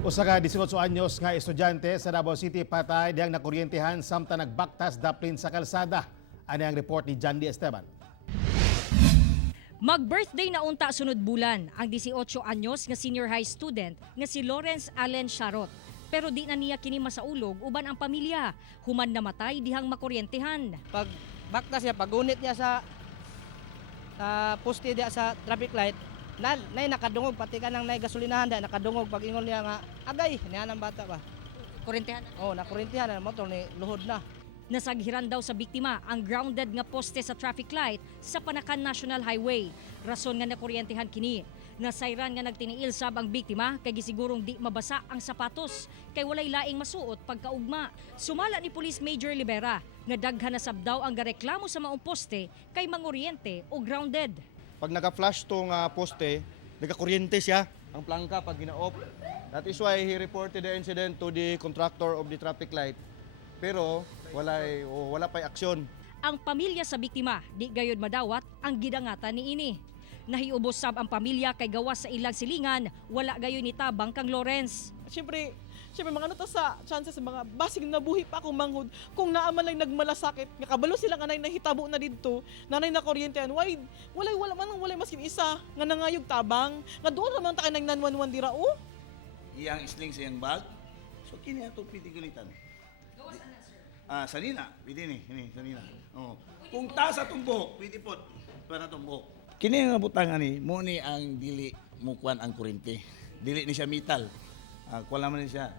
Usa ka 18 anyos nga estudyante sa Davao City patay dihang nakuryentehan samtang nagbaktas daplin sa kalsada. Ano ang report ni Jandy Esteban? Mag-birthday na unta sunod bulan ang 18 anyos nga senior high student nga si Lawrence Allen Charot. Pero di na niya kini masaulog uban ang pamilya. Human namatay dihang makuryentehan. Pag baktas niya, pagunit niya sa poste diya sa traffic light, nay nakadungog pati ka nang nay gasolinahan diya nakadungog pag ingon niya nga agay niya ng bata ba. Kuryentehan. Oh, nakurintihan na motor ni luhod na. Nasaghiran daw sa biktima ang grounded nga poste sa traffic light sa Panakan National Highway. Rason nga nakuryentehan kini. Nasayran nga nagtiniil sab ang biktima kay gisigurong di mabasa ang sapatos kay walay laing masuot pagkaugma. Sumala ni Police Major Libera nga daghan na sab daw ang gareklamo sa maong poste kay manguryente o grounded. Pag naka-flash tong poste, nagkakuryente siya. Ang plangka pag gina-off. That is why he reported the incident to the contractor of the traffic light. Pero wala pa'y aksyon. Ang pamilya sa biktima di gayud madawat ang gidangatan niini. Nahiubos sab ang pamilya kay gawas sa ilang silingan, wala gayon ni tabang kang Lawrence. Siyempre mga ano to sa chances sa mga basig nabuhi pa akong manghud kung naaman lang nagmalasakit nga kabalo sila nga nay nahitabo na didto nanay na kuryentehan walay maskin isa nga nangayog tabang nga doon ra man ta kay nang 911 dira o Iyang sling sa iyang bag. So kini ato pitigulitan. Gawas ana sir. Sanina, pwede ni, sanina. Oh. Kung taas atong buhok, pwede po para atong buhok. Kini nga butang ani, mo ni ang dili mo kuan ang kuryente. Dili ni siya metal. Kuan naman ni siya,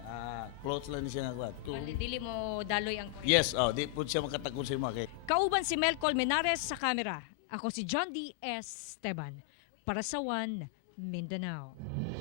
clothes lang ni siya nga kuan. Dili mo daloy ang kuryente. Yes, di po siya makatagol sa imo kay. Kauban si Mel Colmenares sa kamera. Ako si John D. Esteban para sa One Mindanao.